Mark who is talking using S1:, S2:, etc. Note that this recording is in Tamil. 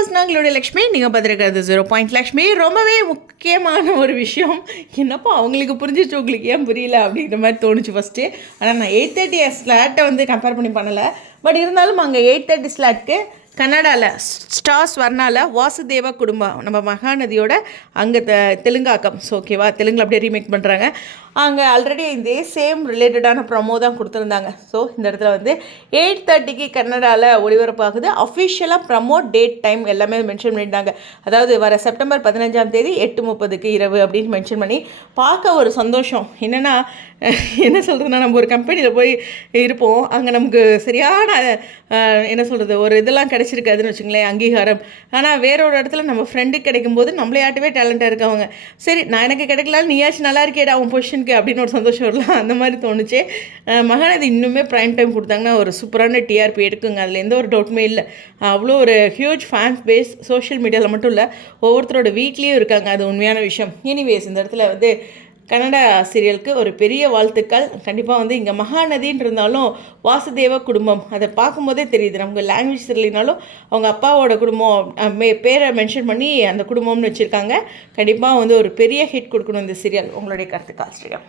S1: வியூவர்ஸ் நாங்களுடைய லக்ஷ்மி நீங்கள் பார்த்துருக்கிறது ஜீரோ பாயிண்ட் லக்ஷ்மி ரொம்பவே முக்கியமான ஒரு விஷயம். என்னப்பா அவங்களுக்கு புரிஞ்சிச்சு உங்களுக்கு ஏன் புரியல அப்படிங்கிற மாதிரி தோணுச்சு ஃபஸ்ட்டு ஆனால் நான் எயிட் தேர்ட்டி ஸ்லாட்டை வந்து கம்பேர் பண்ணி பண்ணலை. பட் இருந்தாலும் அங்கே எயிட் தேர்ட்டி ஸ்லாட்க்கு கன்னடாவில் ஸ்டார்ஸ் வர்ணால வாசுதேவ குடும்பம் நம்ம மகாநதியோட அங்கே த தெலுங்காக்கம். ஸோ ஓகேவா தெலுங்கில் அப்படியே ரீமேக் பண்ணுறாங்க அங்கே ஆல்ரெடி இதே சேம் ரிலேட்டடான ப்ரமோ தான் கொடுத்துருந்தாங்க. ஸோ இந்த இடத்துல வந்து எயிட் தேர்ட்டிக்கு கன்னடாவில் ஒளிபரப்பாகுது அஃபிஷியலாக ப்ரமோ டேட் டைம் எல்லாமே மென்ஷன் பண்ணிட்டாங்க அதாவது வர செப்டம்பர் பதினஞ்சாம் தேதி எட்டு முப்பதுக்கு இரவு அப்படின்னு மென்ஷன் பண்ணி பார்க்க ஒரு சந்தோஷம். என்னென்னா என்ன சொல்கிறதுனா நம்ம ஒரு கம்பெனியில் போய் இருப்போம். அங்கே நமக்கு சரியான என்ன சொல்கிறது ஒரு இதெல்லாம் கிடச்சிருக்காதுன்னு வச்சுங்களேன் அங்கீகாரம். ஆனால் வேற ஒரு இடத்துல நம்ம ஃப்ரெண்டுக்கு கிடைக்கும்போது நம்மளையாட்டவே டேலண்ட்டாக இருக்கவங்க. சரி நான் எனக்கு கிடைக்கல நீயாச்சும் நல்லா இருக்கேடா அவன் மனுஷனுக்கு அப்படின்னு ஒரு சந்தோஷம் வரலாம் அந்த மாதிரி தோணுச்சு. மகாநதி இன்னுமே ப்ரைம் டைம் கொடுத்தாங்கன்னா ஒரு சூப்பரான டிஆர்பி எடுக்குங்க. அதில் எந்த ஒரு டவுட்டுமே இல்லை. அவ்வளோ ஒரு ஹியூஜ் ஃபேன்ஸ் பேஸ் சோஷியல் மீடியாவில் மட்டும் இல்லை ஒவ்வொருத்தரோட வீட்லேயும் இருக்காங்க. அது உண்மையான விஷயம். எனிவேஸ் இந்த இடத்துல வந்து கன்னடா சீரியலுக்கு ஒரு பெரிய வாழ்த்துக்கள். கண்டிப்பாக வந்து இங்கே மகாநதின்னு இருந்தாலும் வாசுதேவ குடும்பம். அதை பார்க்கும்போதே தெரியுது. நமக்கு லாங்குவேஜ் தெரியலனாலும் அவங்க அப்பாவோட குடும்பம் மே பேரை மென்ஷன் பண்ணி அந்த குடும்பம்னு வச்சுருக்காங்க. கண்டிப்பாக வந்து ஒரு பெரிய ஹிட் கொடுக்கணும் இந்த சீரியல். உங்களுடைய கருத்துக்கள் ஸ்ரீராம்